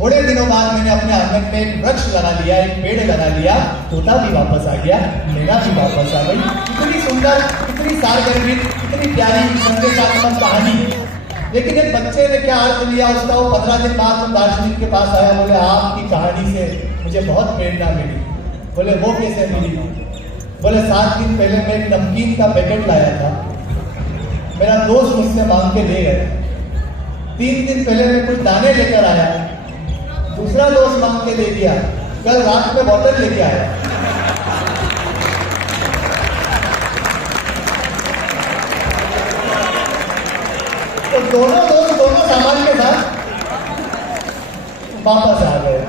थोड़े दिनों बाद मैंने अपने आंगन में एक वृक्ष लगा लिया, एक पेड़ लगा लिया, तोता भी वापस आ गया, मेरा भी वापस आ गई। कितनी सुंदर, कितनी सारगर्भित, कितनी प्यारी संदेशात्मक कहानी। लेकिन एक बच्चे ने क्या अर्थ लिया उसका, वो 15 दिन बाद तो दार्शनिक के पास आया, बोले आपकी कहानी से मुझे बहुत प्रेरणा मिली। बोले वो कैसे मिली? बोले 7 दिन पहले मैं एक नमकीन का पैकेट लाया था, मेरा दोस्त मुझसे मांग के ले गया। 3 दिन पहले मैं कुछ दाने लेकर आया, दूसरा दोस्त मांग के ले गया। कल रात में बोतल लेके आया। तो दोनों दोस्त दोनों सामान के साथ वापस आ गए।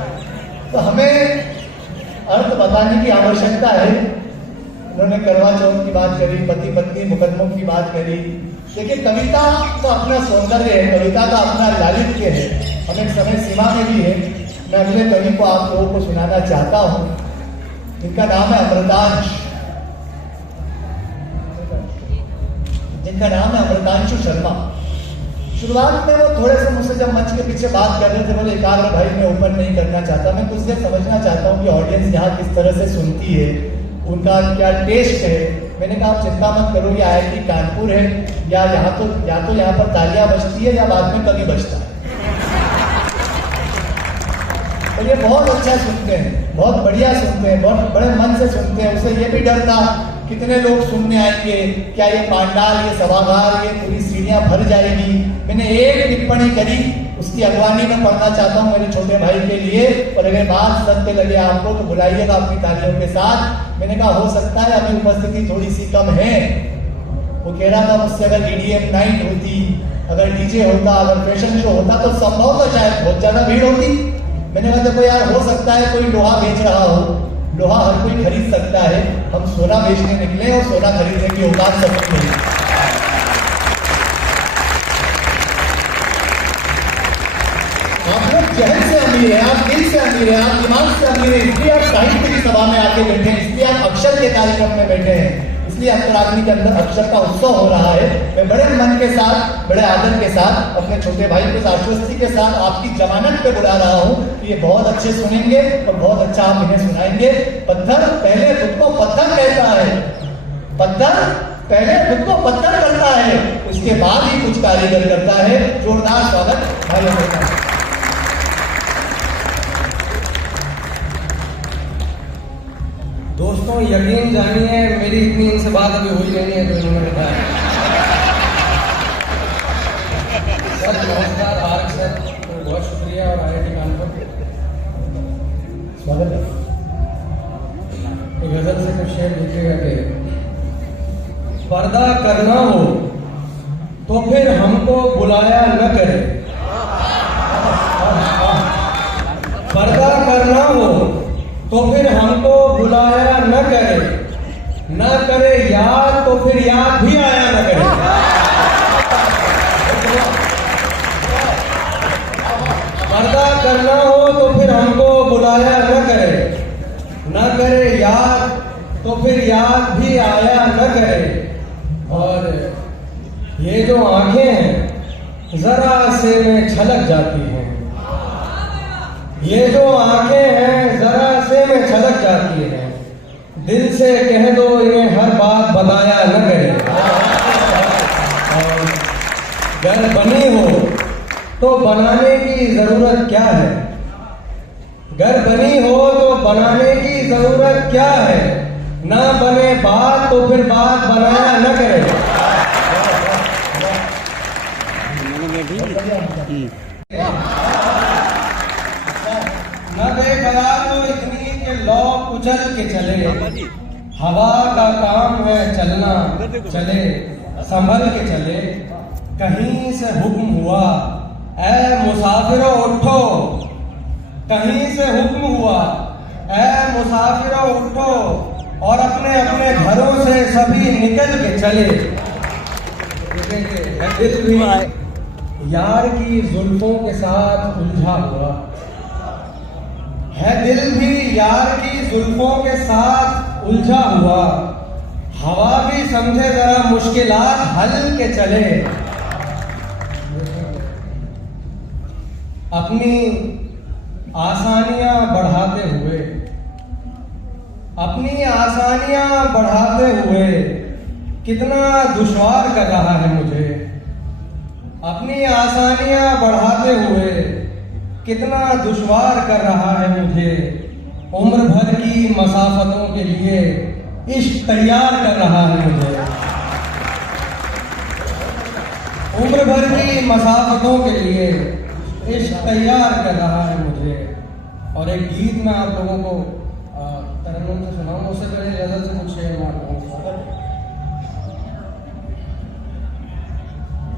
तो हमें अर्थ बताने की आवश्यकता है। उन्होंने करवा चौथ की बात करी, पति पत्नी मुकदमों की बात करी। देखिए, कविता का अपना सौंदर्य है, कविता का अपना लालित्य है, हम एक समय सीमा में भी है। मैं अगले कवि को आप लोगों को सुनाना चाहता हूं, जिनका नाम है अमृतांशु शर्मा। शुरुआत में वो थोड़े से मुझसे जब मंच के पीछे बात कर रहे थे, बोले एकाग्र भाई मैं ओपन नहीं करना चाहता, मैं कुछ देर समझना चाहता हूँ कि ऑडियंस यहाँ किस तरह से सुनती है, उनका क्या टेस्ट है। मैंने कहा आप चिंता मत करो, ये IIT कानपुर है, या तो यहाँ पर तालियां बजती है या बाद में कभी बजता है। और ये बहुत अच्छा सुनते हैं, बहुत बढ़िया सुनते हैं, बहुत बड़े मन से सुनते हैं। उसे ये भी डर था कितने लोग सुनने आएंगे, क्या ये पांडाल, ये सभागार, ये पूरी सीढ़ियां भर जाएगी। मैंने एक टिप्पणी करी, उसकी अगवानी में पढ़ना चाहता हूँ मेरे छोटे भाई के लिए, और अगर बात सत्य लगे आपको तो बुलाइएगा अपनी तालियों के साथ। मैंने कहा हो सकता है अभी उपस्थिति थोड़ी सी कम है। वो कह रहा था मुझसे अगर EDM नाइट होती, अगर DJ होता, अगर फैशन शो होता तो संभव तो शायद बहुत ज्यादा भीड़ होती। मैंने कहा देखो यार, हो सकता है कोई लोहा बेच रहा हो, लोहा हर कोई खरीद सकता है, हम सोना बेचने निकले और सोना खरीदने की औकात सबकी नहीं। आप लोग जहन से अमीर है, आप दिल से अमीर है, आप दिमाग से अमीर है, इसलिए आप साहित्य की सभा में आके बैठे हैं, इसलिए आप अक्षर के कार्यक्रम में बैठे हैं, इसलिए अंतराग्नि के अंदर अक्षर का उत्सव हो रहा है। मैं बड़े मन के साथ, बड़े आदर के साथ, अपने छोटे भाई को आश्वस्ति के साथ आपकी जमानत पे बुला रहा हूँ कि ये बहुत अच्छे सुनेंगे और बहुत अच्छा आप इन्हें सुनाएंगे। पत्थर पहले खुद को पत्थर कहता है, पत्थर पहले खुद को पत्थर करता है, उसके बाद ही कुछ कारीगर करता है। जोरदार स्वागत भाइयों का। दोस्तों यकीन जानिए, मेरी इतनी इनसे बात अभी हुई नहीं है जो इन्होंने बताया। सर नमस्कार, आर सर बहुत शुक्रिया, और IIT कानपुर स्वागत है। गजल से कुछ शेर लिखेगा कि पर्दा करना हो तो फिर हमको बुलाया न करे, पर्दा करना हो तो फिर हमको बुलाया न करे, न करे याद तो फिर याद भी आया न करे। पर्दा करना हो तो फिर हमको बुलाया न करे, न करे याद तो फिर याद भी आया न करे। और ये जो आंखें हैं जरा से में छलक जाती हैं, ये जो आंखें हैं जरा से में छलक जाती हैं, दिल से कह दो इन्हें हर बात बताया न करे। और घर बनी हो तो बनाने की जरूरत क्या है, घर बनी हो तो बनाने की जरूरत क्या है, ना बने बात तो फिर बात बनाया न करे। न बेकरार तो इतनी के लौ कुचल के चले, हवा का काम है चलना चले, संभल के चले। कहीं से हुक्म हुआ ऐ मुसाफिरो उठो, कहीं से हुक्म हुआ ऐ मुसाफिरो उठो, और अपने अपने घरों से सभी निकल के चले। दिल भी यार की जुल्फों के साथ उलझा हुआ है, दिल भी यार की जुल्फों के साथ उलझा हुआ, हवा भी समझे जरा मुश्किलात हल के चले। अपनी आसानियां बढ़ाते हुए, अपनी आसानियां बढ़ाते हुए कितना दुश्वार कर रहा है मुझे। अपनी आसानियां बढ़ाते हुए कितना दुश्वार कर रहा है मुझे। उम्र भर की मसाफतों के लिए इश्क तैयार कर रहा है मुझे। उम्र भर की मसाफतों के लिए इश्क तैयार कर रहा है मुझे। और एक गीत मैं आप लोगों को तरन्नुम से सुनाऊंगा, उससे पहले इजाजत से कुछ शेर मार दूंगा।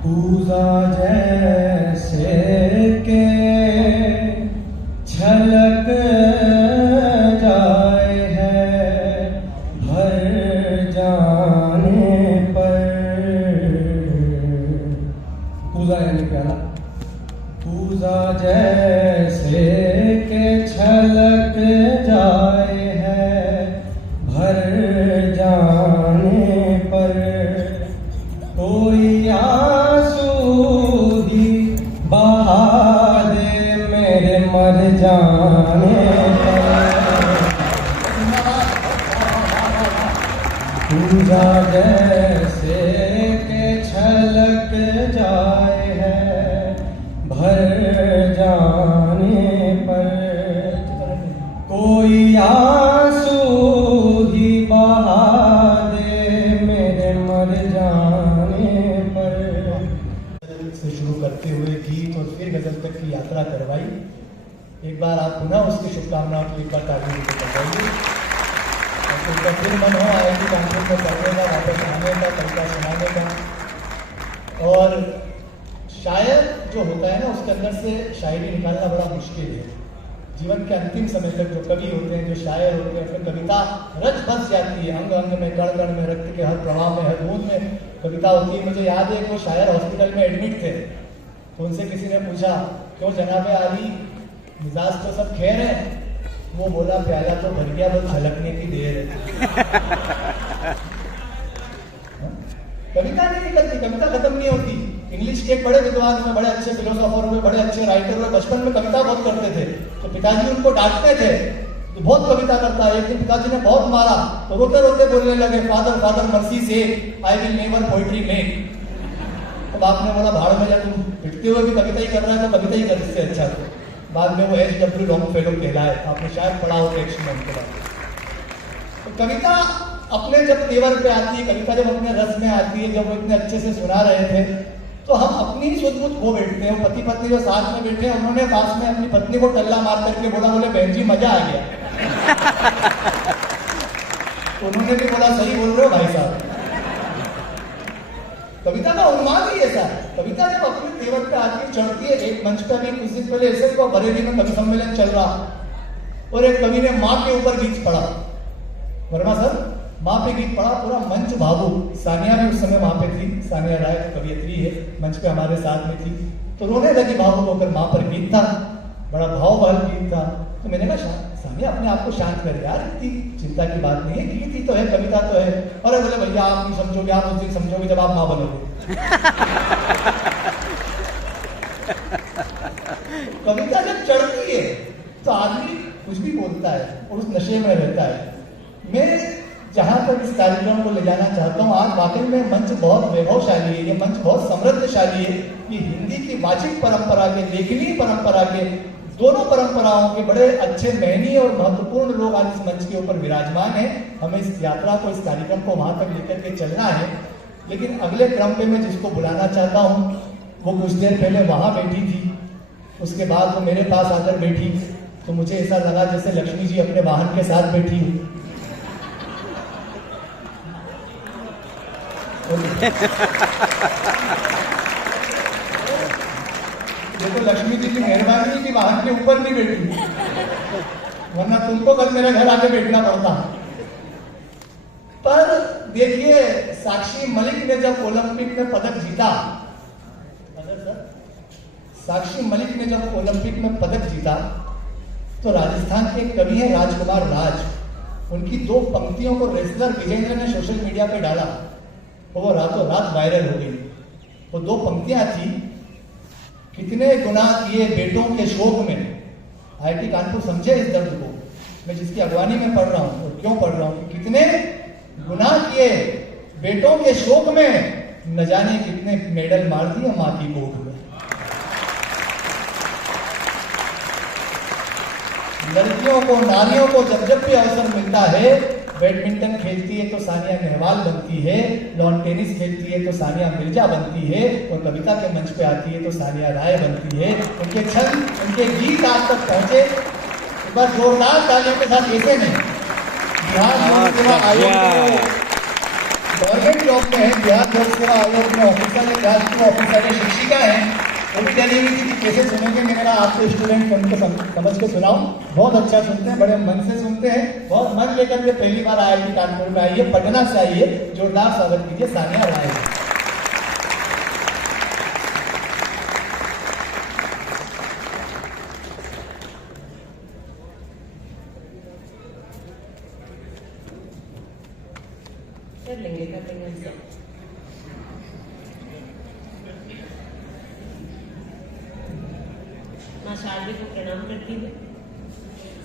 पूजा जैसे के छलक जाए है भर जाने पर। पूजा यानी प्याला। पूजा जैसे के छलक जाए है भर जाने पर। कोई आंसू भी बहा दे मेरे मर जाने पर। पूजा जैसे के छलक जाए है भर जाने पर। कोई आंसू ही बहा दे मेरे मर जाने पर। से शुरू करते हुए गीत और फिर गजल तक की यात्रा करवाई। एक बार आप पुनः उसकी शुभकामनाओं के लिए एक बार ताली करवाइए। और तो फिर मन हो आएगी कानपुर में करने का, वापस आने का, कविता सुनाने का। और शायर जो होता है ना, उसके अंदर से शायरी निकालना बड़ा मुश्किल है। जीवन के अंतिम समय तक जो कवि होते हैं, जो शायर होते हैं, फिर कविता रच बस जाती है। अंग अंग में, कण कण में, रक्त के हर प्रवाह में, हर बूंद में कविता होती है। मुझे याद है वो शायर हॉस्पिटल में एडमिट थे, तो उनसे किसी ने पूछा, क्यों जनाबे आली, मिजाज तो सब खैर है? वो बोला, प्याला तो भर गया, बस झलकने की देर है। कविता नहीं निकलती, कविता खत्म नहीं होती। इंग्लिश के एक बड़े विद्वान हुए, बड़े अच्छे फिलोसोफर हुए, बड़े अच्छे राइटर हुए, बचपन में कविता बहुत करते थे। तो पिताजी उनको डांटते थे, तो बहुत कविता करता है। एक दिन पिताजी ने बहुत मारा, तो रोते रोते बोलने लगे, फादर फादर मर्सी से I will never poetry make. तो बाप ने बोला, भाड़ में जा, तुम पिटते हुए भी कविता ही कर रहा है तो कविता ही कर, इससे अच्छा। तो बाद में वो HW लॉन्गफेलो कहलाए, आपने शायद पढ़ा हो टेक्स्ट में उनके बाद। तो कविता अपने जब तेवर पे आती है, कविता जब अपने रस में आती है, जब वो इतने अच्छे से सुना रहे थे, तो हम अपनी ही सुध बुध खो बैठते हैं। पति पत्नी जो साथ में बैठे हैं, उन्होंने पास में अपनी पत्नी को टल्ला मार करके बोला, बोले बहन जी मजा आ गया। तो उन्होंने भी बोला, सही बोल रहे हो भाई साहब। कविता का उन्माद ही ऐसा है। कविता जब अपने तेवर पे आती है, चढ़ती है। एक मंच पे अभी कुछ दिन पहले ऐसे ही बरेली में कवि सम्मेलन चल रहा, और एक कवि ने माँ के ऊपर गीत पढ़ा। वर्मा सर, माँ पे गीत पढ़ा, पूरा मंच भावुक। सानिया भी उस समय वहां पे थी, सानिया राय कवियत्री है, मंच पे हमारे साथ में थी। तो रोने लगी भावुक होकर, माँ पर गीत था, बड़ा भाव वाला गीत था। तो मैंने कहा, सानिया अपने आप को शांत कर यार, इतनी चिंता की बात नहीं है, गीत ही तो है, कविता तो है। अरे बोले भैया आप नहीं समझोगे, आप उस दिन समझोगे जब आप माँ बनोगे। कविता जब चढ़ती है तो आदमी कुछ भी बोलता है और उस नशे में रहता है। मैं जहां तक इस कार्यक्रम को ले जाना चाहता हूँ, आज वाकई में मंच बहुत वैभवशाली है, ये मंच बहुत समृद्धशाली है। ये हिंदी की वाचिक परंपरा के, लेखनी परंपरा के, दोनों परंपराओं के बड़े अच्छे महनी और महत्वपूर्ण लोग आज इस मंच के ऊपर विराजमान हैं। हमें इस यात्रा को, इस कार्यक्रम को वहां तक लेकर के चलना है। लेकिन अगले क्रम पे मैं जिसको बुलाना चाहता हूँ, वो कुछ देर पहले वहां बैठी थी, उसके बाद वो मेरे पास आकर बैठी, तो मुझे ऐसा लगा जैसे लक्ष्मी जी अपने वाहन के साथ बैठी हूँ। देखो लक्ष्मी जी की मेहरबानी की वाहन के ऊपर नहीं बैठी, वरना तुमको कल मेरे घर आके बैठना पड़ता। पर देखिए, साक्षी मलिक ने जब ओलंपिक में पदक जीता, साक्षी मलिक ने जब ओलंपिक में पदक जीता, तो राजस्थान के एक कवि हैं राजकुमार राज, उनकी दो पंक्तियों को रेसलर विजेंद्र ने सोशल मीडिया पे डाला, वो रातों रात वायरल हो गई। वो दो पंक्तियां थी, कितने गुनाह किए बेटों के शोक में, IIT कानपुर समझे इस दर्द को। मैं जिसकी अगवानी में पढ़ रहा हूँ और क्यों पढ़ रहा हूँ कि कितने गुनाह किए बेटों के शोक में, न जाने कितने मेडल मार दिए माँ की गोद में। लड़कियों को, नारियों को जब जब भी अवसर मिलता है, बैडमिंटन खेलती है तो सानिया नेहवाल बनती है, लॉन टेनिस खेलती है तो सानिया मिर्जा बनती है, और कविता के मंच पे आती है तो सानिया राय बनती है। उनके छंद, उनके गीत आप तक पहुंचे, एक बार जोरदार तालियों के साथ ऐसे नहीं। बिहार लोक सेवा आयोग गवर्नमेंट जॉब में है, बिहार लोक सेवा आयोग में ऑफिसर है, राष्ट्रीय ऑफिसर है, शिक्षिका है। वो भी डरी हुई थी कि कैसे सुनेंगे, मेरा आपसे स्टूडेंट उनको समझ के सुनाऊं। बहुत अच्छा सुनते हैं, बड़े मन से सुनते हैं, बहुत मन लेकर के पहली बार IIT कानपुर में आई है, पटना से आई है। जोरदार स्वागत कीजिए सानिया राय। कर लेंगे माँ शारदे को प्रणाम करती हूँ।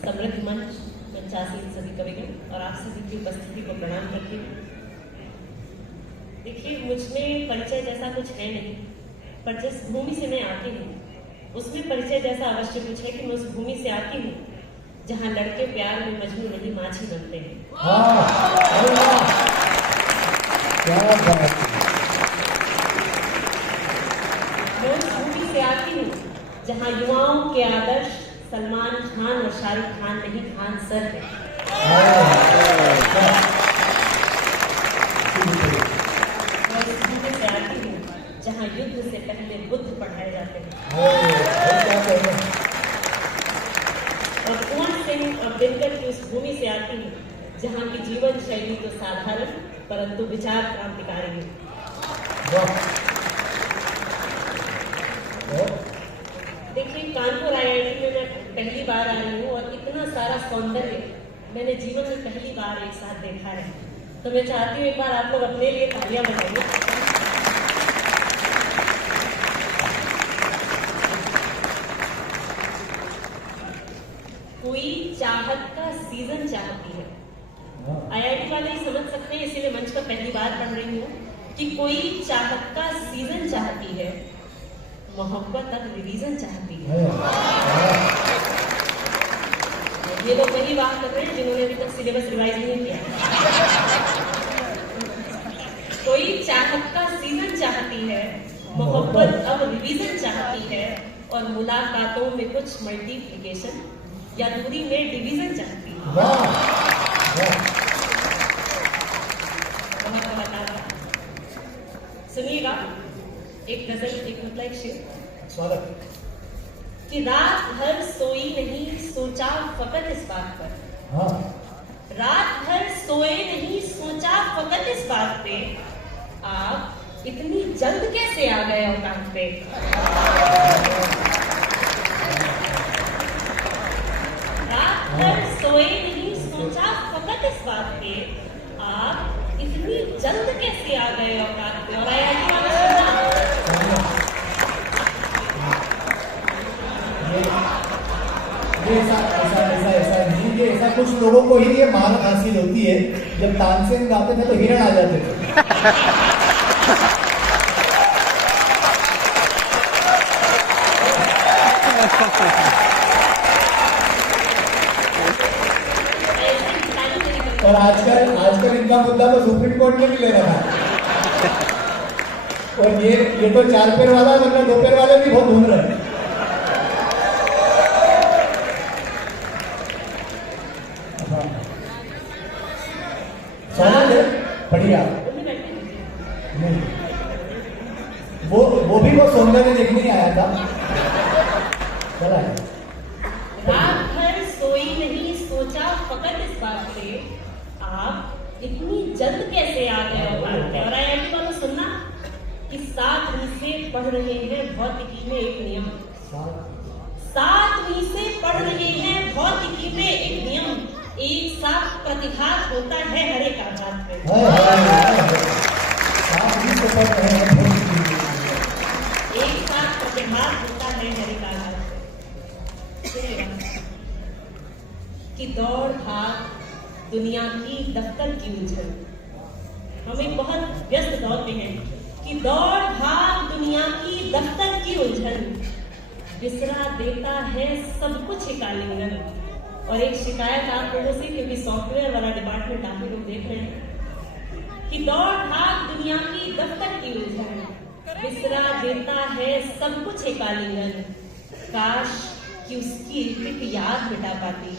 समृद्ध मंच, मंचासीन सभी कविगण और आप सभी की उपस्थिति को प्रणाम करती हूँ। देखिए, मुझ में परिचय जैसा कुछ है नहीं, पर जिस भूमि से मैं आती हूँ उसमें परिचय जैसा अवश्य कुछ है कि मैं उस भूमि से आती हूँ जहाँ लड़के प्यार में मजनू नहीं माछी बनते हैं। मैं उस भूमि से आती हूँ जहाँ युवाओं के आदर्श सलमान खान और शाहरुख खान नहीं, खान सर है। मैं उस भूमि से आती हूँ जहाँ युद्ध से पहले बुद्ध पढ़ाए जाते हैं। और कुंवर सिंह और दिनकर की उस भूमि से आती हूँ जहाँ की जीवन शैली तो साधारण परंतु विचार क्रांतिकारी है। देखिए, कानपुर IIT में मैं पहली बार आई हूँ और इतना सारा सौंदर्य मैंने जीवन में पहली बार एक साथ देखा है। तो मैं चाहती हूँ एक बार आप लोग अपने लिए तालियां बजाइए। कोई चाहत का सीजन चाहती है। IIT वाले ही समझ सकते हैं, इसीलिए मंच पर पहली बार पढ़ रही हूँ कि कोई चाहत का सीजन चाहती है, मोहब्बत अब रिवीजन चाहती है। ये लोग वही बात कर रहे हैं जिन्होंने अभी तक सिलेबस रिवाइज नहीं किया। कोई चाहत का सीजन चाहती है, मोहब्बत अब रिवीजन चाहती है, और मुलाकातों में कुछ मल्टीप्लिकेशन या दूरी में डिवीजन चाहती है। बहुत बता सुनिएगा एक गजल, एक मतलब एक शेर। स्वागत। कि रात भर सोई नहीं, सोचा फकत इस बात पर। रात भर सोए नहीं, सोचा फकत इस बात पे, आप इतनी जल्द कैसे आ गए औकात पे। रात भर सोए नहीं, सोचा फकत इस बात पे, आप इतनी जल्द कैसे आ गए औकात पे। और IIT वाला ऐसा नहीं, ये ऐसा कुछ लोगों को ही ये महारत हासिल होती है। जब तानसेन गाते थे तो हिरण आ जाते थे। और आजकल इनका मुद्दा तो सुप्रीम कोर्ट में भी ले रहा है। और ये तो 4 पैर वाला, मतलब 2 पैर वाले भी बहुत घूम रहे हैं। बढ़िया, वो भी वो सौंदर्य देखने ही आया था। चला है। रात भर सोई नहीं, सोचा फकत इस बात पे, आप इतनी जल्द कैसे आ गए हो बात पे। और IIT वालों सुनना कि 7वीं से पढ़ रहे हैं भौतिकी में एक नियम। 7वीं से पढ़ रहे हैं भौतिकी में एक नियम, एक साथ प्रतिघात होता है हर एक आघात पे। एक साथ प्रतिघात होता है हर एक आघात पे। कि दौड़ भाग दुनिया की दफ्तर की उलझन। हम एक बहुत व्यस्त दौर में हैं कि दौड़ भाग दुनिया की दफ्तर की उलझन बिसरा देता है सब कुछ एक आलिंगन। और एक शिकायत आप लोगों से, क्योंकि सॉफ्टवेयर वाला डिपार्टमेंट आप लोग देख रहे हैं कि दौड़ भाग दुनिया की दफ्तर की उलझन बिसरा देता है सब कुछ एक आलिंगन। काश कि उसकी एक एक याद मिटा पाती,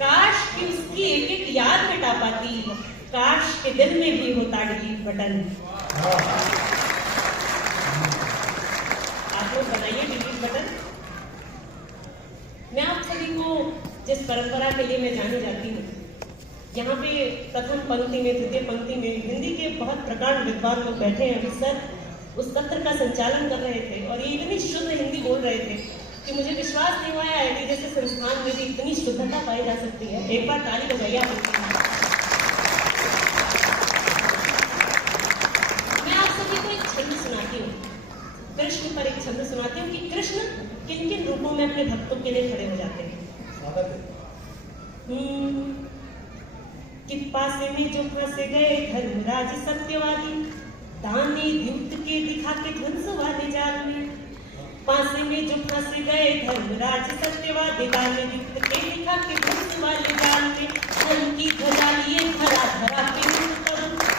काश कि उसकी एक एक याद मिटा पाती, काश के दिल में भी होता डिलीट बटन। आप लोग बनाइए डिलीट बटन। मैं आप सभी को जिस परंपरा के लिए मैं जानी जाती हूँ, यहाँ पे प्रथम पंक्ति में, तृतीय पंक्ति में हिंदी के बहुत प्रकार विद्वान लोग बैठे हैं। अभी सर उस सत्र का संचालन कर रहे थे और ये इतनी शुद्ध हिंदी बोल रहे थे कि मुझे विश्वास नहीं हुआ IIT जैसे संस्थान में भी इतनी शुद्धता पाई जा सकती है। एक बार ताली बजाइए आप। मैं आप सभी को एक छंद सुनाती हूँ, कृष्ण पर एक छंद सुनाती हूँ कि कृष्ण किन किन रूपों में अपने भक्तों के लिए खड़े हो जाते हैं। कि पासे में जो फंसे गए धर्मराज सत्यवादी, दानी द्युक्त के दिखा के ध्वंस वाले जाल में। पासे में जो फंसे गए धर्मराज सत्यवादी, दानी द्युक्त के दिखा के ध्वंस वाले जाल में। धर्म की ध्वजा लिए धरा धरा के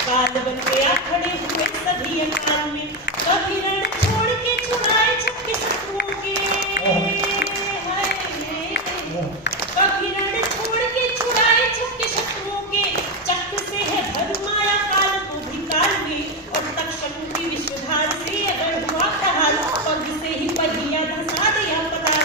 काल बन गया खड़े हुए सभी अकाल में। कभी रण छोड़ के छुड़ाए छक्के शत्रुओं के, कभी रण छोड़ के छुड़ाए छक्के शत्रुओं के। चक्र से है भरमाया काल को भी काल में, और तक्षक की विश्वधार से अगर हुआ प्रहार, पग से ही पहिया धंसा दिया पताल।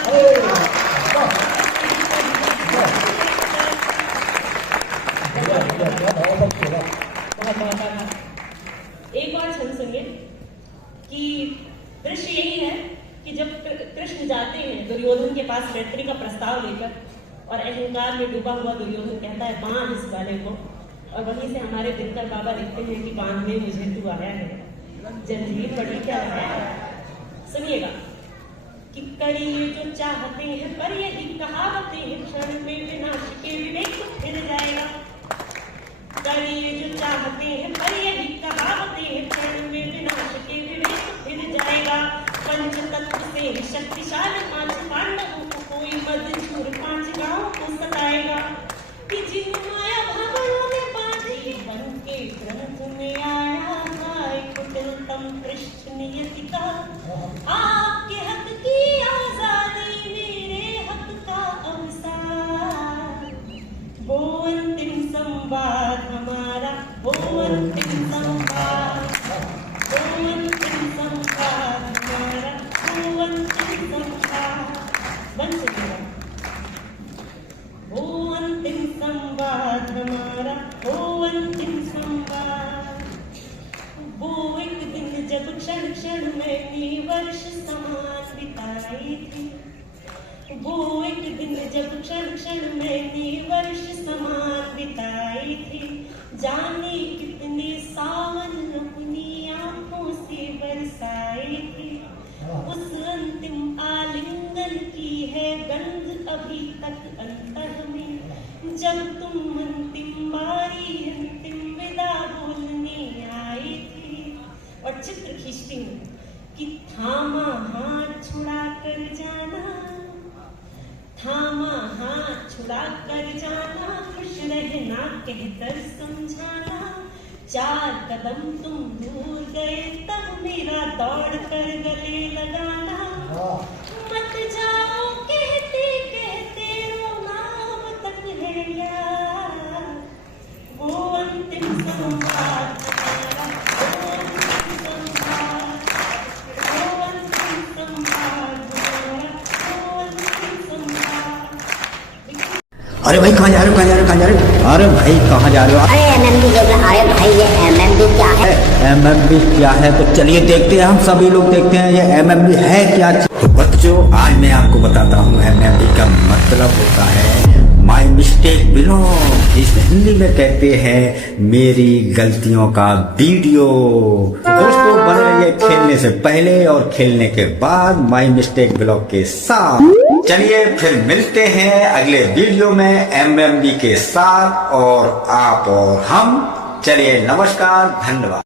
एक बार छंद सुनिए कि दृश्य यही है कि जब कृष्ण जाते हैं दुर्योधन के पास मैत्री का प्रस्ताव लेकर, और अहंकार में डूबा हुआ दुर्योधन कहता है बांध इस बाले को, और वहीं से हमारे दिनकर बाबा लिखते हैं कि बांधने मुझे तू आया है, जंजीर बड़ी क्या है। सुनिएगा कि करिए जो चाहते हैं पर यही कहावतें हैं, क्षण में विनाश के विवेक फिर जाएगा। करिए जो चाहते हैं पर यही कहावतें हैं, क्षण में विनाश के विवेक फिर जाएगा। पंच तत्व से शक्तिशाली पांच पांडवों को कोई मदचूर पांच गांवों को सताएगा। कि जिन माया भवनों में बांधी बन के ग्रंथ में आया है कुटिलतम पृष्ठ नियति का। आपके हक की आजादी मेरे हक का अवसार, वो अंतिम संवाद हमारा, वो अंतिम संवाद, वो अंतिम संवाद हमारा, वो अंतिम संवाद। बन सुनिएगा, वो अंतिम संवाद हमारा, वो अंतिम संवाद। वो एक दिन जब क्षण क्षण में वर्ष समान बिताई थी, वो एक दिन जब क्षण क्षण में वर्ष समान बिताई थी। जाने कितने सावन अपनी आंखों से बरसाई थी। उस अंतिम आलिंगन की है गंध अभी तक अंतर में, जब तुम अंतिम बारी अंतिम विदा बोलने आई थी। और चित्र खींचती हूँ कि थामा हाथ छुड़ा कर जाना, थामा हाथ छुड़ा कर जाना, खुश रहना कहकर समझाना। 4 कदम तुम दूर गए तब मेरा दौड़ कर गले लगाना। मत जाओ कहते कहते रोना अब तक है यार, वो अंतिम संवाद हमारा, वो अंतिम संवाद, वो अंतिम संवाद हमारा, वो अंतिम संवाद। अरे भाई कहाँ जा रहे हो, कहाँ जा रहे हो, कहाँ जा रहे हो? अरे भाई कहाँ जा रहे हो? अरे MMB देख रहे। अरे भाई ये MMB क्या है? MMB क्या है? तो चलिए देखते हैं, हम सभी लोग देखते हैं ये MMB है क्या। तो बच्चों आज मैं आपको बताता हूँ MMB का मतलब होता है माई मिस्टेक बिलोंग। इस हिंदी में कहते हैं मेरी गलतियों का वीडियो। दोस्तों बने रहिए खेलने से पहले और खेलने के बाद माई मिस्टेक ब्लॉग के साथ। चलिए फिर मिलते हैं अगले वीडियो में एमएमडी के साथ, और आप और हम। चलिए नमस्कार, धन्यवाद।